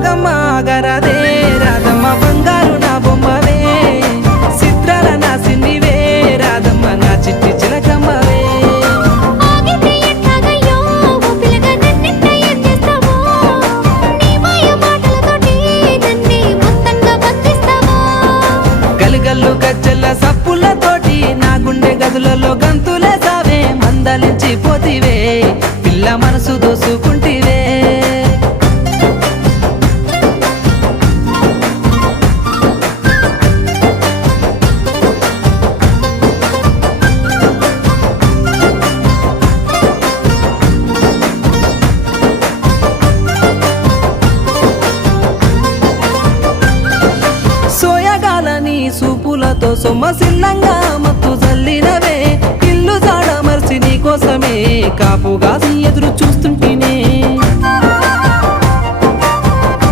గరదే రాధమ్మ బంగారు నా బొమ్మవే చిత్రాల నా సిన్నివే రాధమ్మ నా చిట్టి చిలకమ్మవే ఆగితే ఎట్లాగయ్యో ఓ పిల్లగా నన్నెట్ట ఏం చేస్తావో నీ మాయ మాటలతోటి నన్నే మొత్తంగా బంధిస్తావో గలుగల్లు గజ్జల సప్పులతోటి నా గుండె గదులలో గంతులే సావే మందలించి పోతివే పిల్ల మనసు దోసుకుంటివే సోయగాలని సూపులతో సొమ్మసిల్లంగా మత్తు జల్లినవే ఇల్లు జాడ మర్చి నీ కోసమే కాపుగాసి ఎదురు చూస్తుంటేనే